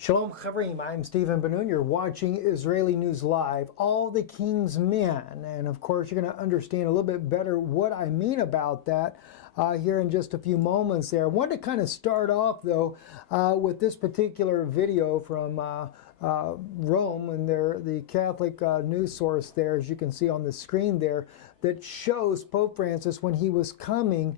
Shalom Chavrim, I'm Stephen Ben-Nun. You're watching Israeli News Live, All the King's Men. And of course, you're going to understand a little bit better what I mean about that here in just a few moments there. I want to kind of start off, though, with this particular video from Rome and the Catholic news source there, as you can see on the screen there, that shows Pope Francis when he was coming,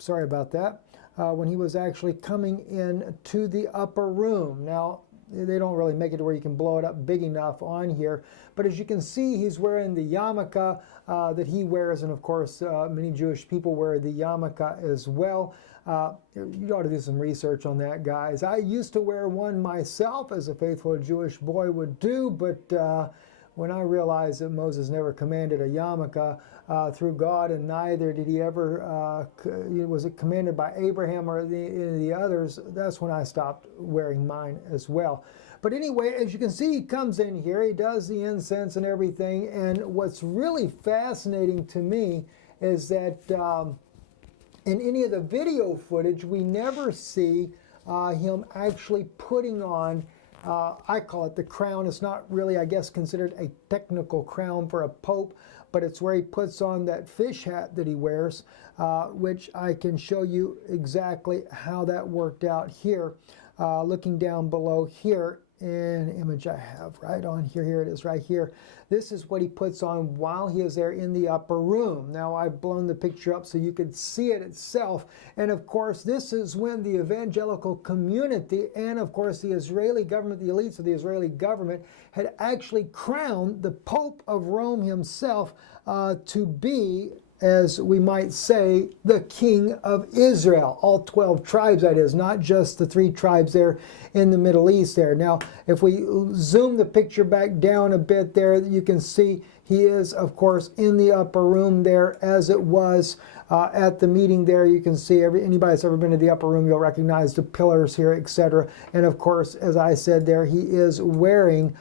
sorry about that, when he was actually coming in to the upper room. Now, they don't really make it to where you can blow it up big enough on here, but as you can see, he's wearing the yarmulke that he wears, and of course, many Jewish people wear the yarmulke as well. You ought to do some research on that, guys. I used to wear one myself, as a faithful Jewish boy would do, but when I realized that Moses never commanded a yarmulke through God, and neither did he ever, was it commanded by Abraham or any of the others, that's when I stopped wearing mine as well. But anyway, as you can see, he comes in here, he does the incense and everything, and what's really fascinating to me is that in any of the video footage, we never see him actually putting on I call it the crown. It's not really, I guess, considered a technical crown for a pope, but it's where he puts on that fish hat that he wears, which I can show you exactly how that worked out here. Looking down below here, an image I have right on here. Here it is right here. This is what he puts on while he is there in the upper room. Now, I've blown the picture up so you could see it itself. And of course, this is when the evangelical community and of course the Israeli government, the elites of the Israeli government, had actually crowned the Pope of Rome himself to be, as we might say, the King of Israel. All 12 tribes, that is, not just the 3 tribes there in the Middle East there. Now, if we zoom the picture back down a bit there, you can see he is, of course, in the upper room there, as it was at the meeting there. You can see anybody that's ever been to the upper room, you'll recognize the pillars here, etc. And of course, as I said there, he is wearing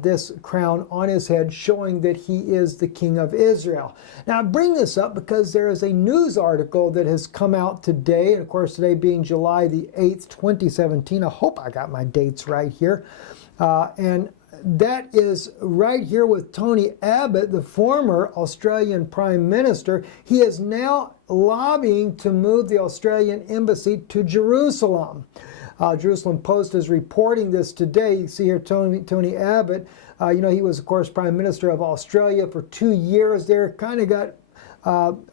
this crown on his head, showing that he is the King of Israel. Now, I bring this up because there is a news article that has come out today, and of course today being July the 8th, 2017. I hope I got my dates right here. And that is right here with Tony Abbott, the former Australian Prime Minister. He is now lobbying to move the Australian embassy to Jerusalem. Jerusalem Post is reporting this today. You see here Tony Abbott. He was, of course, Prime Minister of Australia for 2 years there. Kind of got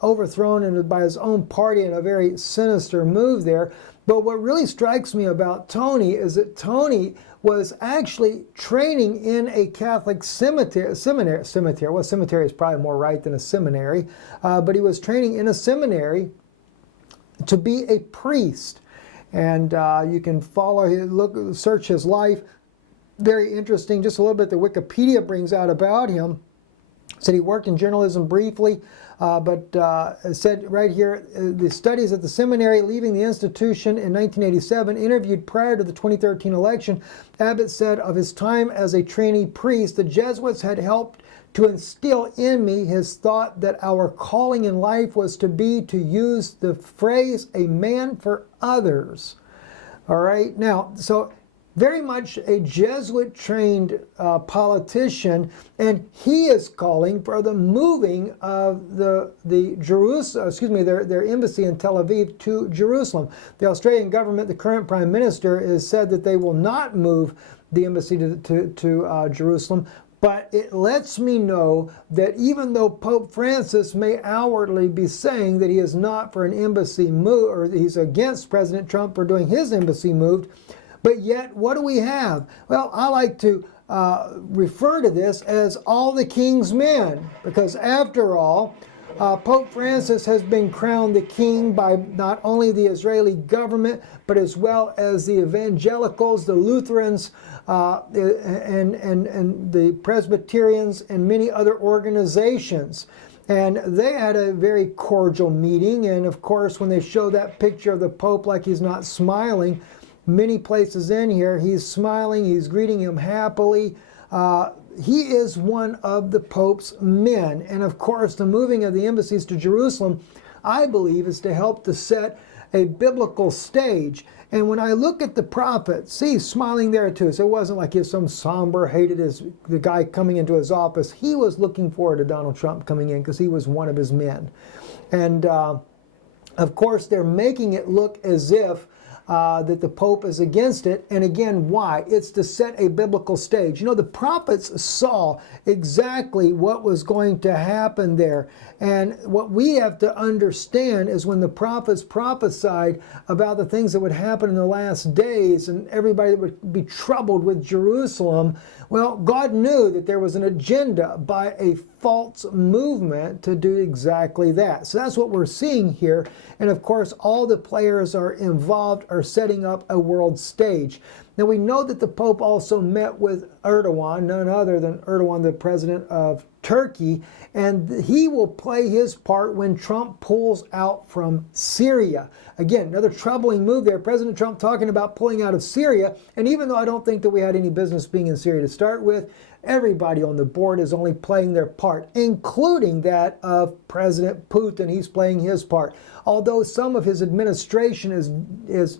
overthrown by his own party in a very sinister move there. But what really strikes me about Tony is that Tony was actually training in a Catholic seminary. Well, cemetery is probably more right than a seminary. But he was training in a seminary to be a priest. And you can follow search his life. Very interesting. Just a little bit that Wikipedia brings out about him. Said he worked in journalism briefly, but said right here, the studies at the seminary, leaving the institution in 1987, interviewed prior to the 2013 election. Abbott said of his time as a trainee priest, the Jesuits had helped to instill in me his thought that our calling in life was to use the phrase, a man for others. All right, now, so very much a Jesuit-trained politician, and he is calling for the moving of their embassy in Tel Aviv to Jerusalem. The Australian government, the current Prime Minister, has said that they will not move the embassy to Jerusalem. But it lets me know that even though Pope Francis may outwardly be saying that he is not for an embassy move, or he's against President Trump for doing his embassy moved, but yet what do we have? Well, I like to refer to this as all the King's men, because after all, Pope Francis has been crowned the king by not only the Israeli government, but as well as the Evangelicals, the Lutherans, and the Presbyterians, and many other organizations. And they had a very cordial meeting. And of course, when they show that picture of the Pope like he's not smiling, many places in here, he's smiling, he's greeting him happily. He is one of the Pope's men. And of course, the moving of the embassies to Jerusalem, I believe, is to help to set a biblical stage. And when I look at the prophet, see, he's smiling there too. So it wasn't like he's some somber, hated as the guy coming into his office. He was looking forward to Donald Trump coming in because he was one of his men. And of course, they're making it look as if that the Pope is against it. And again, why? It's to set a biblical stage. You know, the prophets saw exactly what was going to happen there. And what we have to understand is when the prophets prophesied about the things that would happen in the last days and everybody that would be troubled with Jerusalem, well, God knew that there was an agenda by a false movement to do exactly that. So that's what we're seeing here. And of course, all the players are involved are setting up a world stage. Now we know that the Pope also met with Erdogan, none other than Erdogan, the president of Turkey, and he will play his part when Trump pulls out from Syria. Again, another troubling move there. President Trump talking about pulling out of Syria, and even though I don't think that we had any business being in Syria to start with, everybody on the board is only playing their part, including that of President Putin. He's playing his part. Although some of his administration is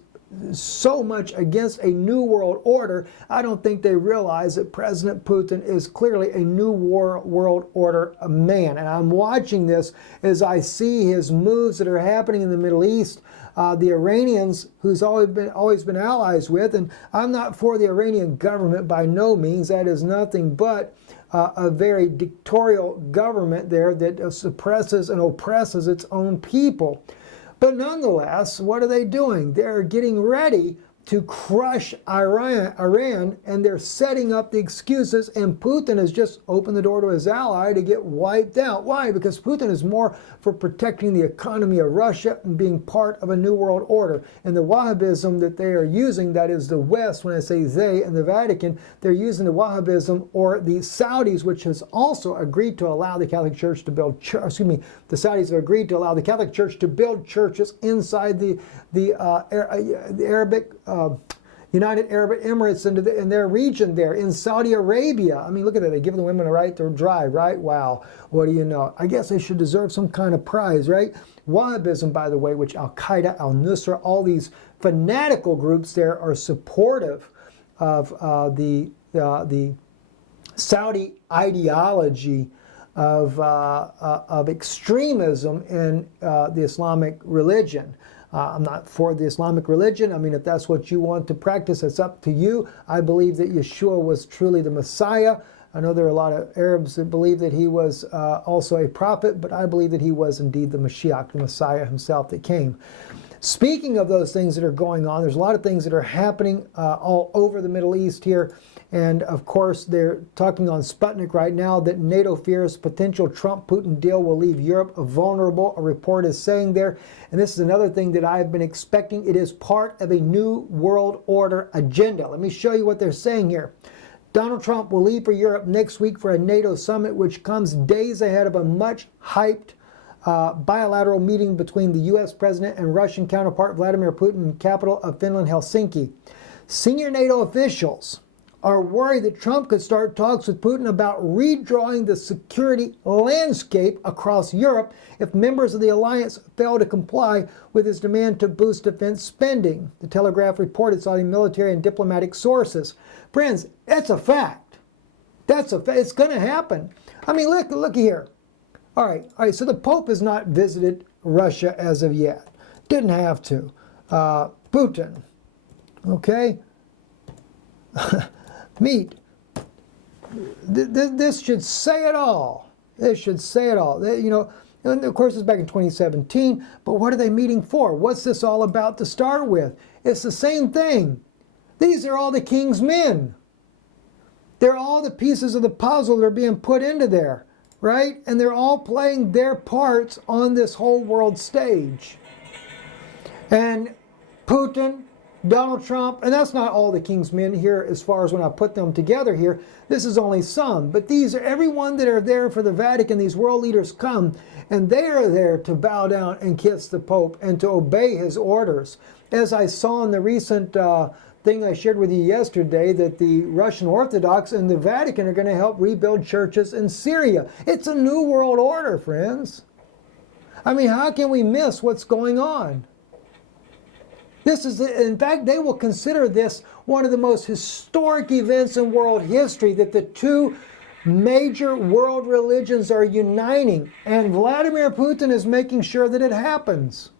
so much against a new world order, I don't think they realize that President Putin is clearly a new world order man. And I'm watching this as I see his moves that are happening in the Middle East. The Iranians, who's always been allies with, and I'm not for the Iranian government by no means. That is nothing but a very dictatorial government there that suppresses and oppresses its own people. But nonetheless, what are they doing? They're getting ready to crush Iran, and they're setting up the excuses, and Putin has just opened the door to his ally to get wiped out. Why? Because Putin is more for protecting the economy of Russia and being part of a new world order. And the Wahhabism that they are using, that is the West, when I say they and the Vatican, they're using the Wahhabism, or the Saudis, which has also agreed to allow the Catholic Church to build, the Saudis have agreed to allow the Catholic Church to build churches inside the Arabic United Arab Emirates in their region there in Saudi Arabia. I mean, look at that. They give the women a right to drive, right? Wow. What do you know? I guess they should deserve some kind of prize, right? Wahhabism, by the way, which Al-Qaeda, Al-Nusra, all these fanatical groups there are supportive of the Saudi ideology of extremism in the Islamic religion. I'm not for the Islamic religion. I mean, if that's what you want to practice, it's up to you. I believe that Yeshua was truly the Messiah. I know there are a lot of Arabs that believe that he was also a prophet, but I believe that he was indeed the Mashiach, the Messiah himself that came. Speaking of those things that are going on, there's a lot of things that are happening all over the Middle East here. And of course, they're talking on Sputnik right now that NATO fears potential Trump-Putin deal will leave Europe vulnerable, a report is saying there. And this is another thing that I've been expecting. It is part of a new world order agenda. Let me show you what they're saying here. Donald Trump will leave for Europe next week for a NATO summit, which comes days ahead of a much hyped bilateral meeting between the U.S. president and Russian counterpart Vladimir Putin in the capital of Finland, Helsinki. Senior NATO officials are worried that Trump could start talks with Putin about redrawing the security landscape across Europe if members of the alliance fail to comply with his demand to boost defense spending. The Telegraph reported, citing military and diplomatic sources. Friends, that's a fact. That's a fact. It's going to happen. I mean, look here. All right. So the Pope has not visited Russia as of yet. Didn't have to. Putin. Okay. Meet. This should say it all. This should say it all. You know, and of course, it's back in 2017, but what are they meeting for? What's this all about to start with? It's the same thing. These are all the king's men. They're all the pieces of the puzzle that are being put into there, right? And they're all playing their parts on this whole world stage. And Putin, Donald Trump, and that's not all the king's men here as far as when I put them together here. This is only some. But these are everyone that are there for the Vatican. These world leaders come, and they are there to bow down and kiss the Pope and to obey his orders. As I saw in the recent thing I shared with you yesterday, that the Russian Orthodox and the Vatican are going to help rebuild churches in Syria. It's a new world order, friends. I mean, how can we miss what's going on? This is, in fact, they will consider this one of the most historic events in world history, that the two major world religions are uniting, and Vladimir Putin is making sure that it happens.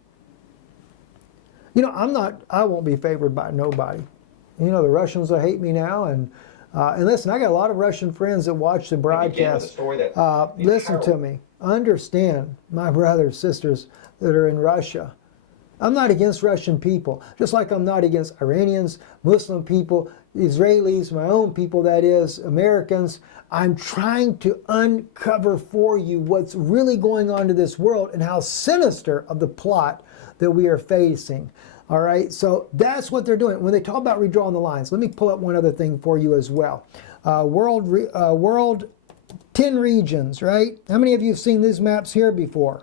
You know, I won't be favored by nobody. You know, the Russians will hate me now, and listen, I got a lot of Russian friends that watch the broadcast. Listen to me. Understand, my brothers, sisters that are in Russia. I'm not against Russian people, just like I'm not against Iranians, Muslim people, Israelis, my own people, that is, Americans. I'm trying to uncover for you what's really going on in this world and how sinister of the plot that we are facing. All right, so that's what they're doing. When they talk about redrawing the lines, let me pull up one other thing for you as well. World 10 regions, right? How many of you have seen these maps here before?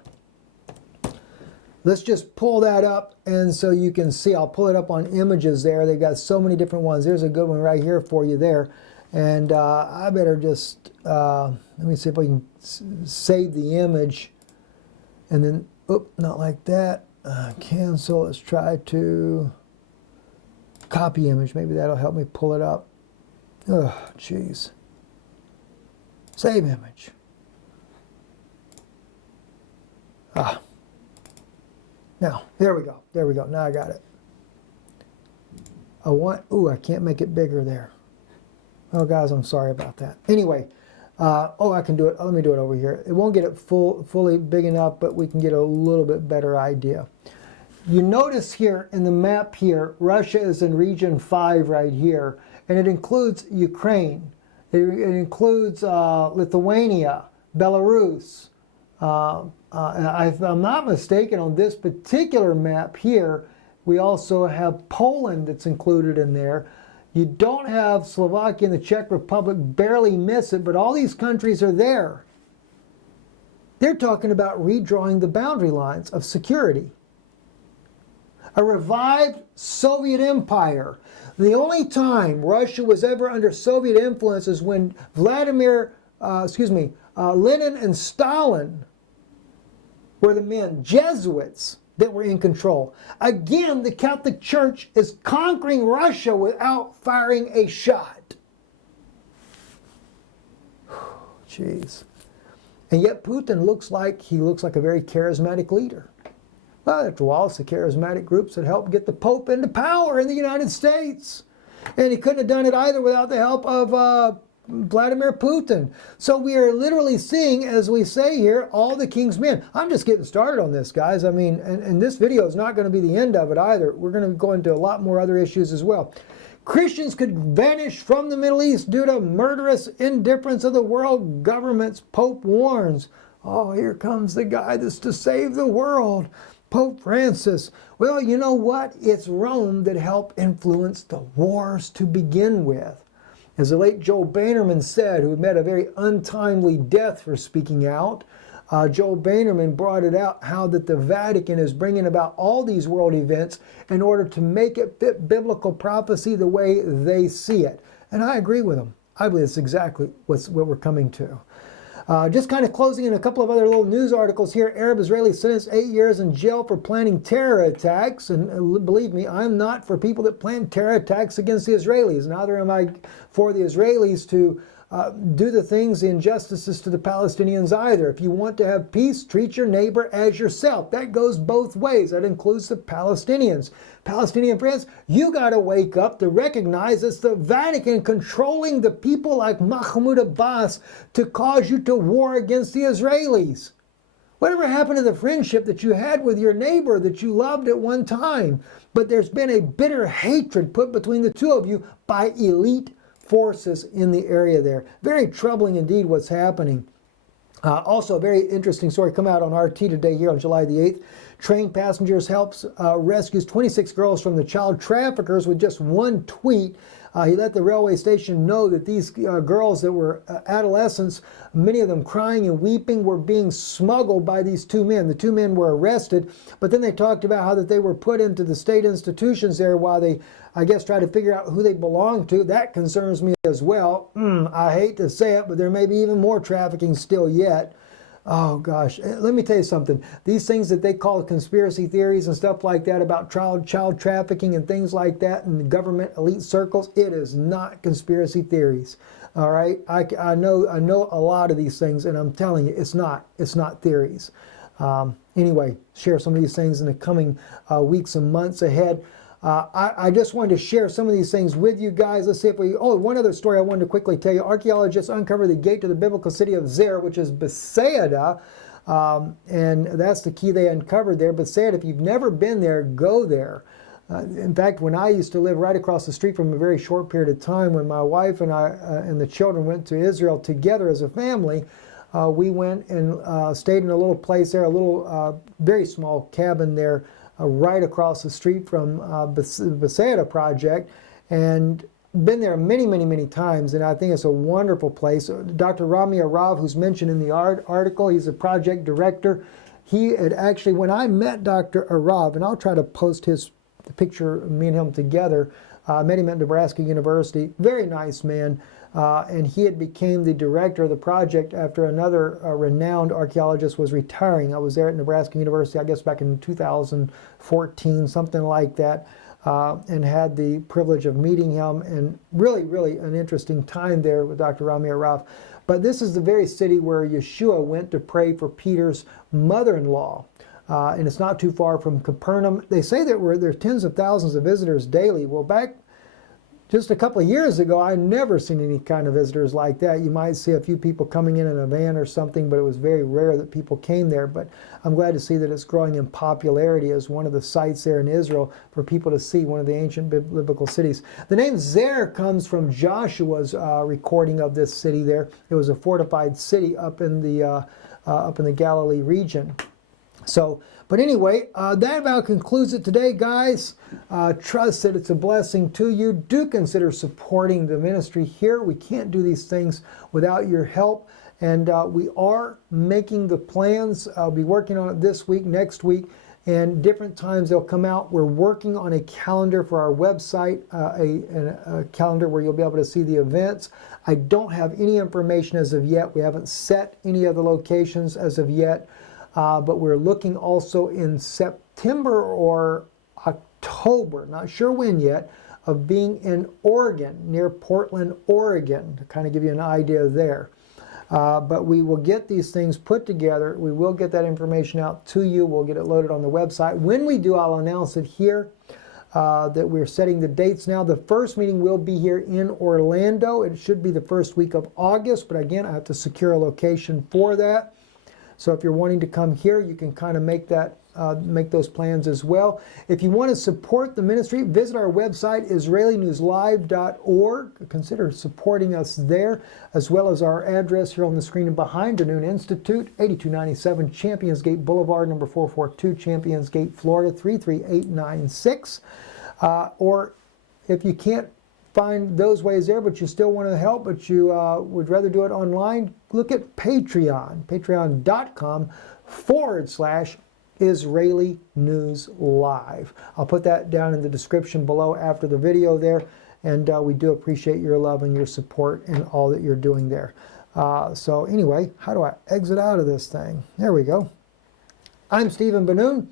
Let's just pull that up, and so you can see. I'll pull it up on images there. They've got so many different ones. There's a good one right here for you there. And I better just, let me see if I can save the image. And then, oop, not like that. Cancel. Let's try to copy image. Maybe that'll help me pull it up. Oh, jeez. Save image. Now, there we go. There we go. Now I got it. I can't make it bigger there. Oh, guys, I'm sorry about that. Anyway, I can do it. Let me do it over here. It won't get it fully big enough, but we can get a little bit better idea. You notice here in the map here, Russia is in region 5 right here, and it includes Ukraine. It includes Lithuania, Belarus. If I'm not mistaken, on this particular map here, we also have Poland that's included in there. You don't have Slovakia and the Czech Republic, barely miss it, but all these countries are there. They're talking about redrawing the boundary lines of security. A revived Soviet empire. The only time Russia was ever under Soviet influence is when Lenin and Stalin were the men, Jesuits, that were in control. Again, the Catholic Church is conquering Russia without firing a shot. Jeez. And yet Putin looks like a very charismatic leader. Well, after all, it's the charismatic groups that helped get the Pope into power in the United States. And he couldn't have done it either without the help of Vladimir Putin. So we are literally seeing, as we say here, all the king's men. I'm just getting started on this, guys. I mean, and this video is not going to be the end of it either. We're going to go into a lot more other issues as well. Christians could vanish from the Middle East due to murderous indifference of the world governments. Pope warns. Oh, here comes the guy that's to save the world. Pope Francis. Well, you know what? It's Rome that helped influence the wars to begin with. As the late Joel Bannerman said, who met a very untimely death for speaking out, Joel Bannerman brought it out how that the Vatican is bringing about all these world events in order to make it fit biblical prophecy the way they see it. And I agree with him. I believe it's exactly what we're coming to. Just kind of closing in a couple of other little news articles here. Arab-Israeli sentenced 8 years in jail for planning terror attacks. And believe me, I'm not for people that plan terror attacks against the Israelis. Neither am I for the Israelis to do the things, the injustices to the Palestinians either. If you want to have peace, treat your neighbor as yourself. That goes both ways. That includes the Palestinians. Palestinian friends, you got to wake up to recognize it's the Vatican controlling the people like Mahmoud Abbas to cause you to war against the Israelis. Whatever happened to the friendship that you had with your neighbor that you loved at one time? But there's been a bitter hatred put between the two of you by elite forces in the area there. Very troubling indeed what's happening. Also, a very interesting story come out on RT today here on July the 8th. Train passengers helps rescues 26 girls from the child traffickers with just one tweet. He let the railway station know that these girls that were adolescents, many of them crying and weeping, were being smuggled by these two men. The two men were arrested, but then they talked about how that they were put into the state institutions there while they, I guess, try to figure out who they belong to. That concerns me as well. I hate to say it, but there may be even more trafficking still yet. Oh gosh, let me tell you something. These things that they call conspiracy theories and stuff like that about child trafficking and things like that in the government elite circles, it is not conspiracy theories. All right, I know a lot of these things, and I'm telling you, it's not theories. Anyway, share some of these things in the coming weeks and months ahead. I just wanted to share some of these things with you guys. Let's see if we... Oh, one other story I wanted to quickly tell you. Archaeologists uncover the gate to the biblical city of Zer, which is Bethsaida. And that's the key they uncovered there. Bethsaida, if you've never been there, go there. In fact, when I used to live right across the street from a very short period of time, when my wife and I and the children went to Israel together as a family, we went and stayed in a little place there, a little very small cabin there, right across the street from Bethsaida project, and been there many times, and I think it's a wonderful place. Dr. Rami Arav, who's mentioned in the article, he's a project director. He had actually, when I met Dr. Arav, and I'll try to post the picture of me and him together, I met him at Nebraska University, very nice man, and he had became the director of the project after another renowned archaeologist was retiring. I was there at Nebraska University, I guess back in 2014, something like that, and had the privilege of meeting him, and really an interesting time there with Dr. Rami Araf. But this is the very city where Yeshua went to pray for Peter's mother-in-law. And it's not too far from Capernaum. They say that there's tens of thousands of visitors daily. Well, back just a couple of years ago, I never seen any kind of visitors like that. You might see a few people coming in a van or something, but it was very rare that people came there. But I'm glad to see that it's growing in popularity as one of the sites there in Israel for people to see, one of the ancient biblical cities. The name Zer comes from Joshua's recording of this city there. It was a fortified city up in the Galilee region. So, but anyway, that about concludes it today, guys. Trust that it's a blessing to you. Do consider supporting the ministry here. We can't do these things without your help. And we are making the plans. I'll be working on it this week, next week, and different times they'll come out. We're working on a calendar for our website, a calendar where you'll be able to see the events. I don't have any information as of yet. We haven't set any of the locations as of yet. But we're looking also in September or October, not sure when yet, of being in Oregon, near Portland, Oregon, to kind of give you an idea there. But we will get these things put together. We will get that information out to you. We'll get it loaded on the website. When we do, I'll announce it here that we're setting the dates now. The first meeting will be here in Orlando. It should be the first week of August, but again, I have to secure a location for that. So if you're wanting to come here, you can kind of make those plans as well. If you want to support the ministry, visit our website, IsraeliNewsLive.org. Consider supporting us there, as well as our address here on the screen and behind, Noon Institute, 8297 Champions Gate Boulevard, number 442, Champions Gate, Florida, 33896. Or if you can't find those ways there, but you still want to help, but you would rather do it online, look at Patreon, patreon.com/Israeli News Live. I'll put that down in the description below after the video there, and we do appreciate your love and your support and all that you're doing there. So anyway, how do I exit out of this thing? There we go. I'm Stephen Benoon.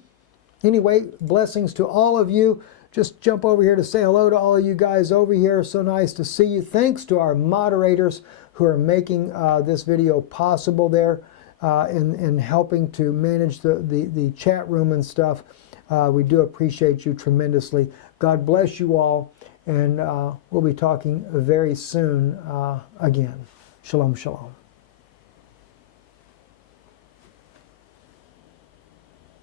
Anyway, blessings to all of you. Just jump over here to say hello to all of you guys over here. So nice to see you. Thanks to our moderators who are making this video possible there and helping to manage the chat room and stuff. We do appreciate you tremendously. God bless you all, and we'll be talking very soon again. Shalom, shalom.